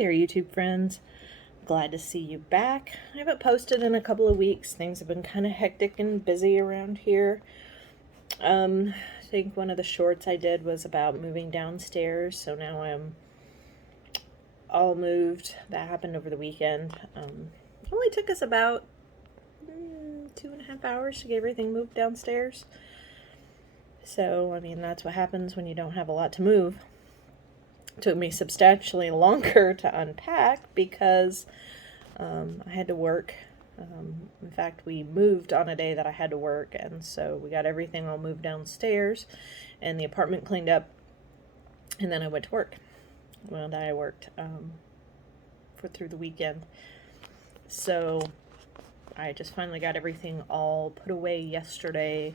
there, YouTube friends. Glad to see you back. I haven't posted in a couple of weeks. Things have been kind of hectic and busy around here. I think one of the shorts I did was about moving downstairs, so now I'm all moved. That happened over the weekend. It only took us about 2.5 hours to get everything moved downstairs. So, I mean, that's what happens when you don't have a lot to move. It took me substantially longer to unpack because I had to work. In fact, we moved on a day that I had to work, and so we got everything all moved downstairs and the apartment cleaned up, and then I went to work. Well, then I worked through the weekend. So I just finally got everything all put away yesterday.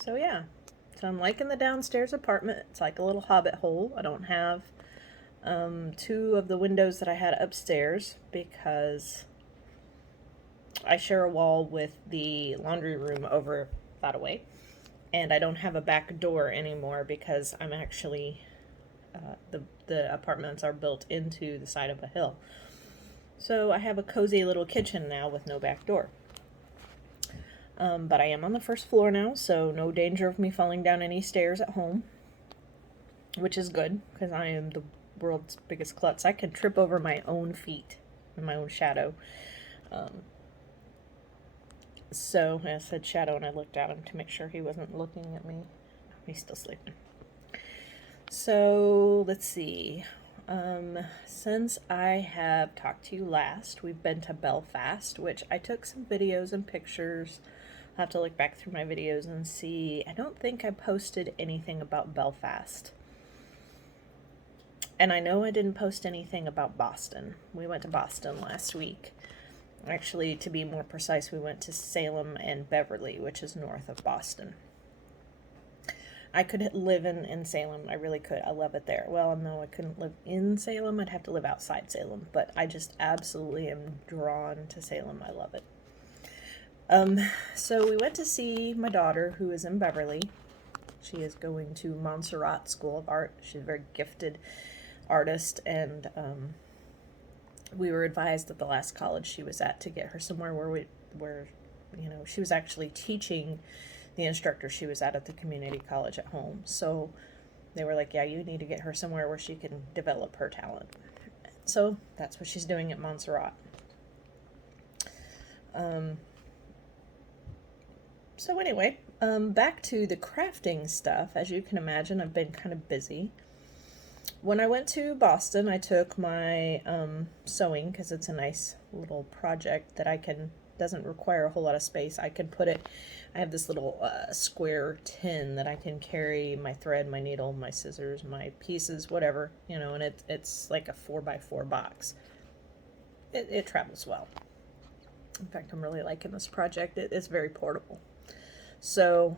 So yeah. So I'm liking the downstairs apartment. It's like a little hobbit hole. I don't have two of the windows that I had upstairs because I share a wall with the laundry room over that way. And I don't have a back door anymore because I'm actually, the apartments are built into the side of a hill. So I have a cozy little kitchen now with no back door. But I am on the first floor now, so no danger of me falling down any stairs at home, which is good, because I am the world's biggest klutz. I can trip over my own feet and my own shadow. So I said shadow, and I looked at him to make sure he wasn't looking at me. He's still sleeping. So, let's see. Since I have talked to you last, we've been to Belfast, which I took some videos and pictures. I'll have to look back through my videos and see. I don't think I posted anything about Belfast. And I know I didn't post anything about Boston. We went to Boston last week. Actually, to be more precise, we went to Salem and Beverly, which is north of Boston. I could live in Salem. I really could. I love it there. Well, no, I couldn't live in Salem. I'd have to live outside Salem. But I just absolutely am drawn to Salem. I love it. So we went to see my daughter, who is in Beverly. She is going to Montserrat School of Art. She's a very gifted artist, and we were advised at the last college she was at to get her somewhere where she was actually teaching the instructor she was at the community college at home. So they were like, yeah, you need to get her somewhere where she can develop her talent. So that's what she's doing at Montserrat. So anyway, back to the crafting stuff. As you can imagine, I've been kind of busy. When I went to Boston, I took my sewing, because it's a nice little project that doesn't require a whole lot of space. I have this little square tin that I can carry my thread, my needle, my scissors, my pieces, whatever, and it's like a 4x4 box. It travels well. In fact, I'm really liking this project. It's very portable. So,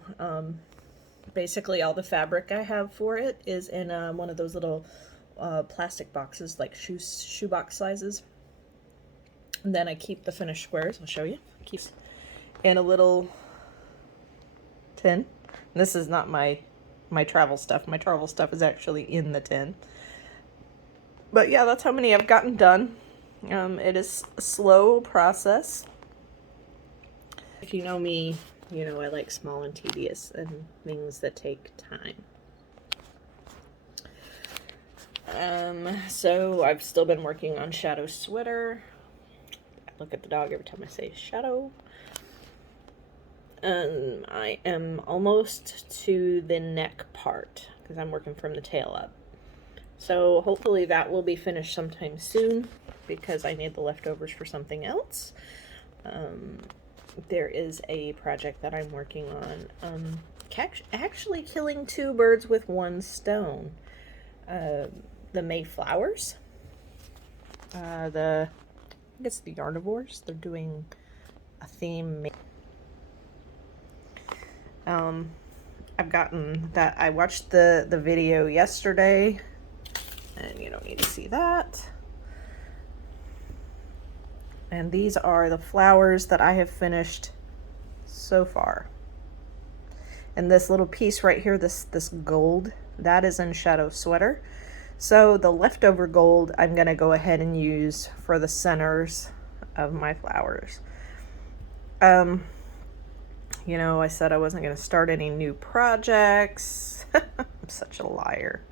basically all the fabric I have for it is in one of those little plastic boxes, like shoebox sizes. And then I keep the finished squares. I'll show you. Keep in a little tin. And this is not my travel stuff. My travel stuff is actually in the tin. But yeah, that's how many I've gotten done. It is a slow process. If you know me, you know I like small and tedious and things that take time. So I've still been working on Shadow Sweater. I look at the dog every time I say Shadow. I am almost to the neck part because I'm working from the tail up. So hopefully that will be finished sometime soon because I need the leftovers for something else. There is a project that I'm working on. Actually killing two birds with one stone. The Mayflowers. I guess the Yarnivores. They're doing a theme. I've gotten that. I watched the video yesterday, and you don't need to see that. And these are the flowers that I have finished so far. And this little piece right here, this gold, that is in Shadow Sweater. So the leftover gold I'm going to go ahead and use for the centers of my flowers. You know, I said I wasn't going to start any new projects. I'm such a liar.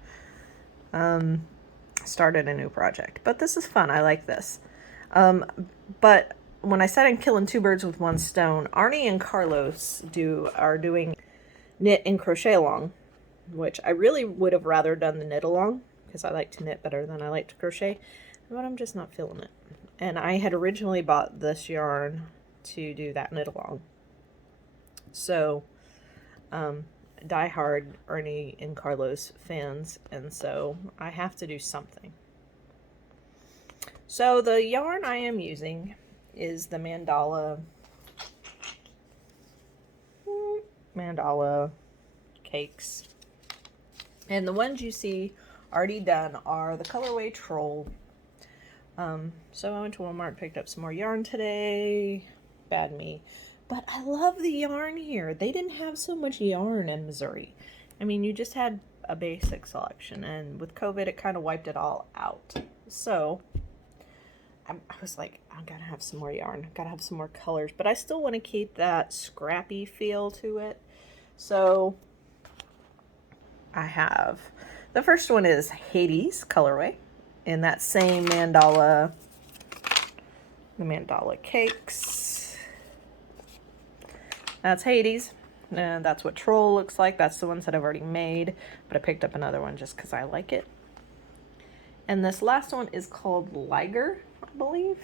Started a new project, but this is fun. I like this. But when I said I'm killing two birds with one stone, Arne and Carlos are doing knit and crochet along, which I really would have rather done the knit along because I like to knit better than I like to crochet, but I'm just not feeling it. And I had originally bought this yarn to do that knit along. So, die-hard Arne and Carlos fans, and so I have to do something. So the yarn I am using is the mandala cakes, and the ones you see already done are the colorway Troll. So I went to Walmart, picked up some more yarn today. Bad me. But I love the yarn here. They didn't have so much yarn in Missouri. I mean, you just had a basic selection, and with COVID, it kind of wiped it all out. So I was like, I gotta have some more yarn. I gotta have some more colors, but I still want to keep that scrappy feel to it. So I have, the first one is Hades colorway in that same mandala, the mandala cakes. That's Hades, and that's what Troll looks like. That's the ones that I've already made, but I picked up another one just because I like it. And this last one is called Liger, I believe.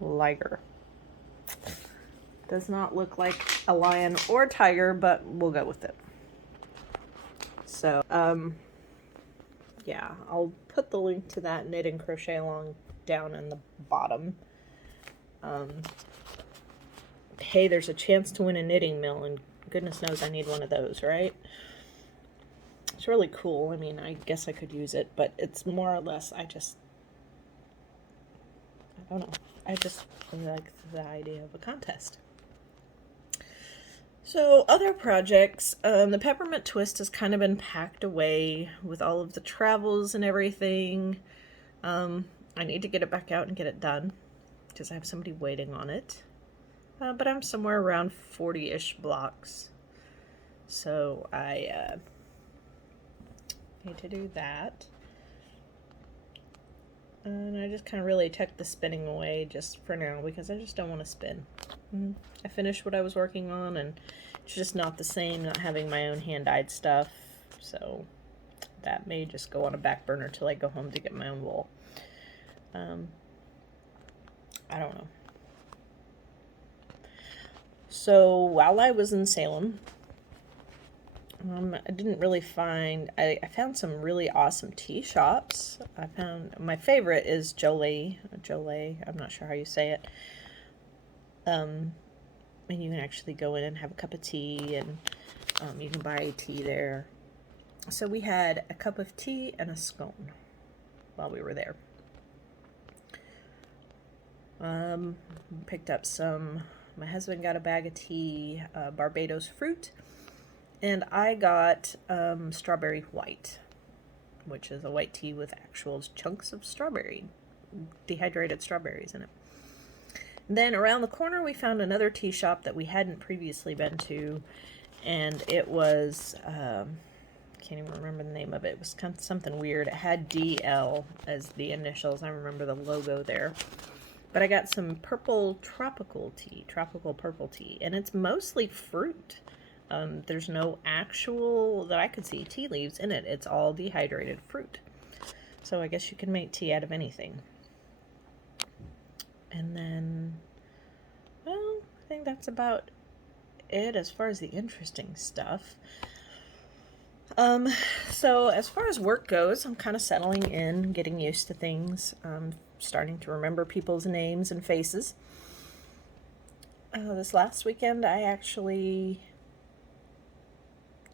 Liger. Does not look like a lion or tiger, but we'll go with it. So, yeah, I'll put the link to that knit and crochet along down in the bottom. Hey, there's a chance to win a knitting mill, and goodness knows I need one of those, right? It's really cool. I mean, I guess I could use it, but it's more or less, I don't know. I just really like the idea of a contest. So, other projects, the peppermint twist has kind of been packed away with all of the travels and everything. I need to get it back out and get it done because I have somebody waiting on it. But I'm somewhere around 40-ish blocks. So I need to do that. And I just kind of really tucked the spinning away just for now because I just don't want to spin. I finished what I was working on, and it's just not the same not having my own hand-dyed stuff. So that may just go on a back burner till I go home to get my own wool. I don't know. So while I was in Salem, I didn't really find, I found some really awesome tea shops. I found, my favorite is Jolie, I'm not sure how you say it. And you can actually go in and have a cup of tea, and you can buy tea there. So we had a cup of tea and a scone while we were there. Picked up some, my husband got a bag of tea, Barbados fruit, and I got strawberry white, which is a white tea with actual chunks of strawberry, dehydrated strawberries in it. And then around the corner we found another tea shop that we hadn't previously been to, and it was, can't even remember the name of it. It was kind of something weird. It had DL as the initials. I remember the logo there. But I got some purple tropical purple tea, and it's mostly fruit. There's no actual, that I could see, tea leaves in it. It's all dehydrated fruit. So I guess you can make tea out of anything. And then, well, I think that's about it as far as the interesting stuff. So as far as work goes, I'm kind of settling in, getting used to things, starting to remember people's names and faces. This last weekend, I actually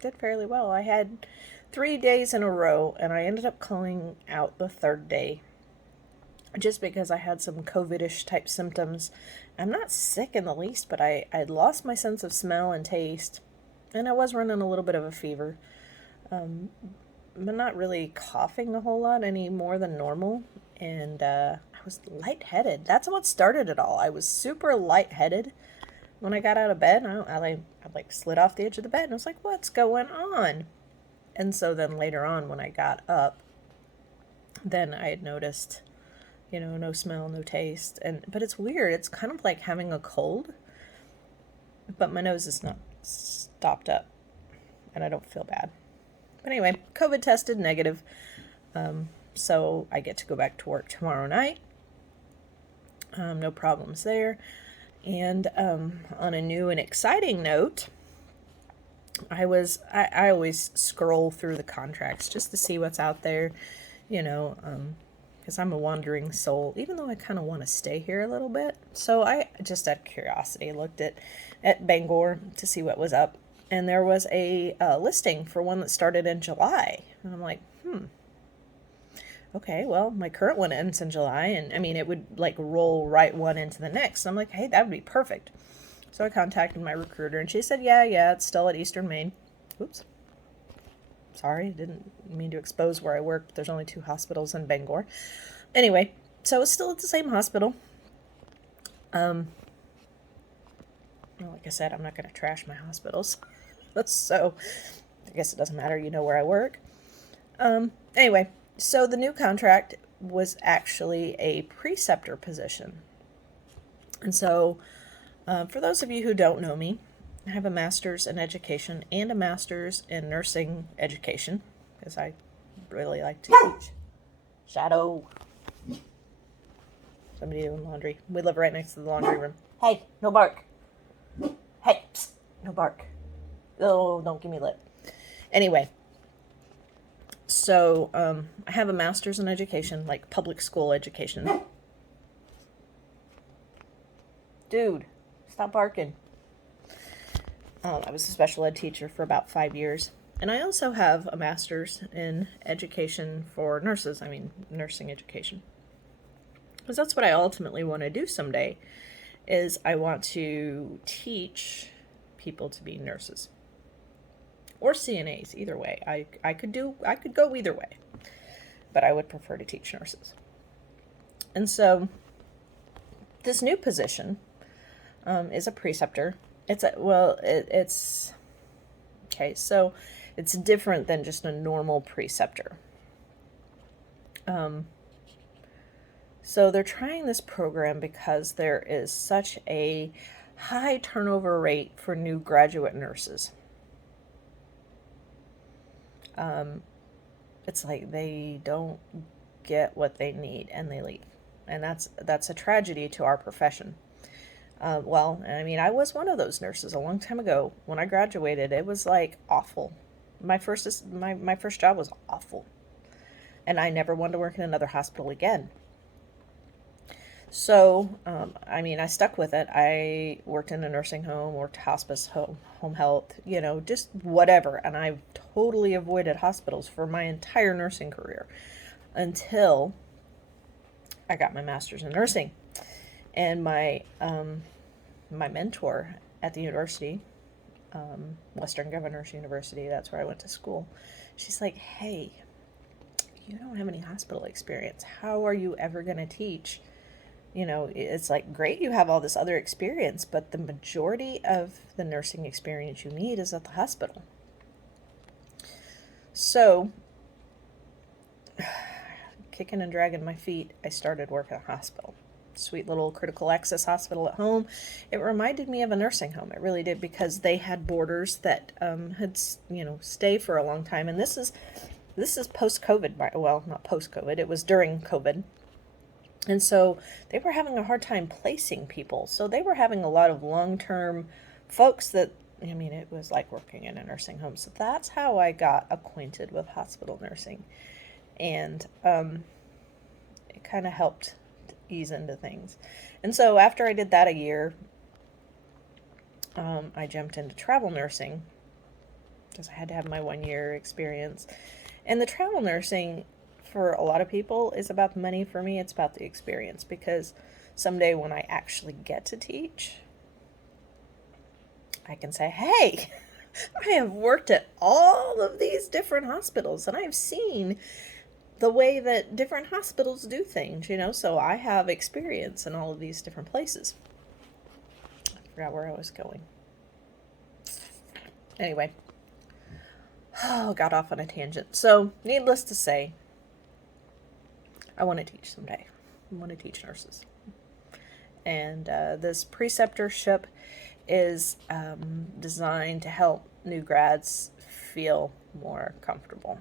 did fairly well. I had 3 days in a row, and I ended up calling out the third day just because I had some COVID-ish type symptoms. I'm not sick in the least, but I'd lost my sense of smell and taste, and I was running a little bit of a fever. I'm not really coughing a whole lot any more than normal. And I was lightheaded. That's what started it all. I was super lightheaded when I got out of bed. I slid off the edge of the bed and I was like, what's going on? And so then later on when I got up, then I had noticed, no smell, no taste. But it's weird. It's kind of like having a cold, but my nose is not stopped up and I don't feel bad. But anyway, COVID tested negative. So I get to go back to work tomorrow night. No problems there. And on a new and exciting note, I always scroll through the contracts just to see what's out there, because I'm a wandering soul, even though I kind of want to stay here a little bit. So I just out of curiosity looked at Bangor to see what was up. And there was a listing for one that started in July. And I'm like, okay, well, my current one ends in July. And I mean, it would like roll right one into the next. I'm like, hey, that would be perfect. So I contacted my recruiter and she said, yeah, it's still at Eastern Maine. Oops. Sorry, didn't mean to expose where I work. But there's only 2 hospitals in Bangor. Anyway, so it's still at the same hospital. Well, like I said, I'm not going to trash my hospitals. So I guess it doesn't matter, where I work. Anyway, so the new contract was actually a preceptor position. And so for those of you who don't know me, I have a master's in education and a master's in nursing education because I really like to teach. Shadow. Somebody doing laundry. We live right next to the laundry room. Hey, no bark. Hey, psst, no bark. Oh, don't give me lip. Anyway, so I have a master's in education, like public school education. Dude, stop barking. I was a special ed teacher for about 5 years. And I also have a master's in education for nurses. I mean, nursing education. Because that's what I ultimately want to do someday, is I want to teach people to be nurses. Or CNAs, either way. I could go either way. But I would prefer to teach nurses. And so, this new position is a preceptor. It's okay, so it's different than just a normal preceptor. So they're trying this program because there is such a high turnover rate for new graduate nurses. It's like they don't get what they need and they leave. And that's a tragedy to our profession. Well, I mean, I was one of those nurses a long time ago. When I graduated, it was like awful. My first job was awful. And I never wanted to work in another hospital again. So, I mean, I stuck with it. I worked in a nursing home, worked hospice, home health, just whatever. And I totally avoided hospitals for my entire nursing career until I got my master's in nursing. And my mentor at the university, Western Governors University, that's where I went to school, she's like, hey, you don't have any hospital experience. How are you ever going to teach? It's like, great, you have all this other experience, but the majority of the nursing experience you need is at the hospital. So, kicking and dragging my feet, I started work at a hospital. Sweet little critical access hospital at home. It reminded me of a nursing home. It really did, because they had boarders that had stay for a long time. And this is post-COVID. Well, not post-COVID. It was during COVID. And so they were having a hard time placing people. So they were having a lot of long-term folks that, it was like working in a nursing home. So that's how I got acquainted with hospital nursing. And it kind of helped ease into things. And so after I did that a year, I jumped into travel nursing because I had to have my 1 year experience. And the travel nursing, for a lot of people, is about the money. For me, it's about the experience, because someday when I actually get to teach, I can say, hey, I have worked at all of these different hospitals and I've seen the way that different hospitals do things, so I have experience in all of these different places. I forgot where I was going. Anyway, got off on a tangent. So, needless to say, I want to teach someday. I want to teach nurses. And this preceptorship is designed to help new grads feel more comfortable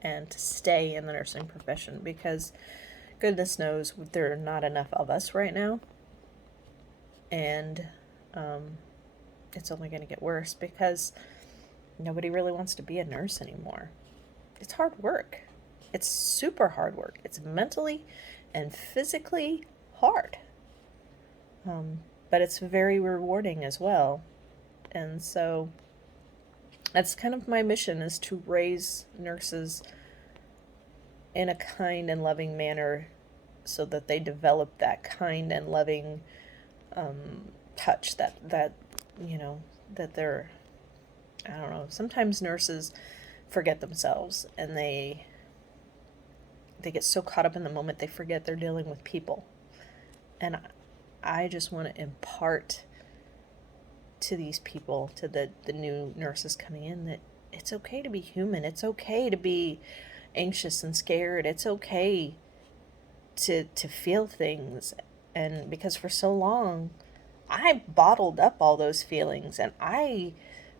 and to stay in the nursing profession, because goodness knows there are not enough of us right now. And it's only going to get worse because nobody really wants to be a nurse anymore. It's hard work. It's super hard work. It's mentally and physically hard. But it's very rewarding as well. And so that's kind of my mission, is to raise nurses in a kind and loving manner so that they develop that kind and loving touch that they're, I don't know, sometimes nurses forget themselves and they get so caught up in the moment they forget they're dealing with people. And I just want to impart to these people, to the new nurses coming in, that it's okay to be human. It's okay to be anxious and scared. It's okay to feel things. And because for so long, I bottled up all those feelings and I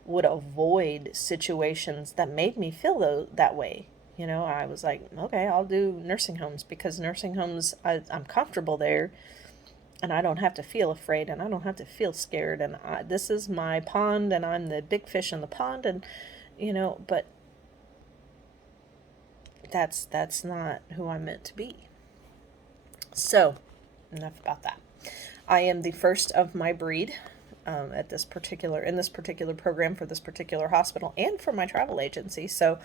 would avoid situations that made me feel that way. I was like, okay, I'll do nursing homes because nursing homes, I'm comfortable there. And I don't have to feel afraid and I don't have to feel scared. And this is my pond and I'm the big fish in the pond. And, but that's not who I'm meant to be. So, enough about that. I am the first of my breed in this particular program for this particular hospital and for my travel agency. So,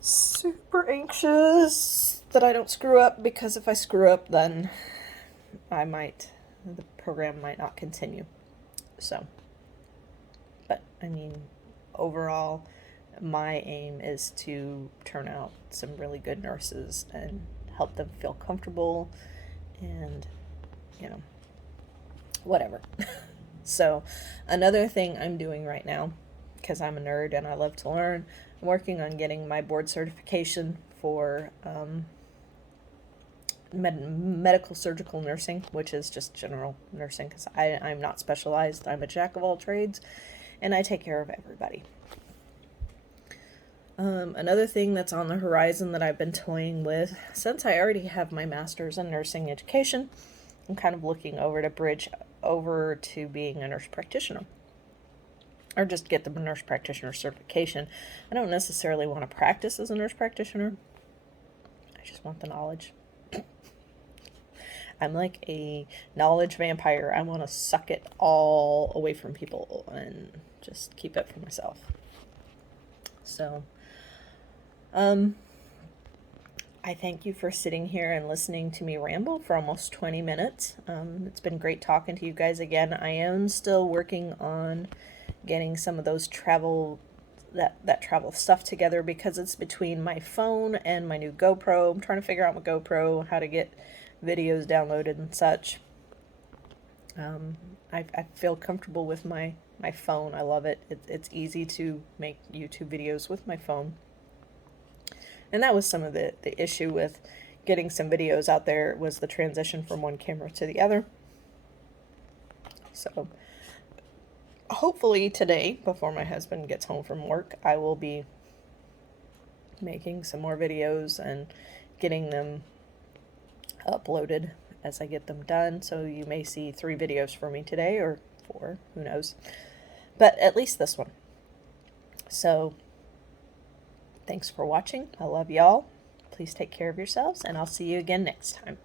super anxious that I don't screw up, because if I screw up, then the program might not continue. So, but I mean, overall, my aim is to turn out some really good nurses and help them feel comfortable and, whatever. So, another thing I'm doing right now, because I'm a nerd and I love to learn, I'm working on getting my board certification for medical surgical nursing, which is just general nursing, because I'm not specialized. I'm a jack of all trades and I take care of everybody. Another thing that's on the horizon that I've been toying with, since I already have my master's in nursing education, I'm kind of looking over to bridge over to being a nurse practitioner, or just get the nurse practitioner certification. I don't necessarily want to practice as a nurse practitioner. I just want the knowledge. I'm like a knowledge vampire. I want to suck it all away from people and just keep it for myself. So, I thank you for sitting here and listening to me ramble for almost 20 minutes. It's been great talking to you guys again. I am still working on getting some of those travel stuff together, because it's between my phone and my new GoPro. I'm trying to figure out my GoPro, how to get videos downloaded and such. I feel comfortable with my phone. I love it. It's easy to make YouTube videos with my phone. And that was some of the issue with getting some videos out there, was the transition from one camera to the other. So hopefully today, before my husband gets home from work, I will be making some more videos and getting them uploaded as I get them done. So you may see 3 videos from me today, or 4, who knows. But at least this one. So thanks for watching. I love y'all. Please take care of yourselves, and I'll see you again next time.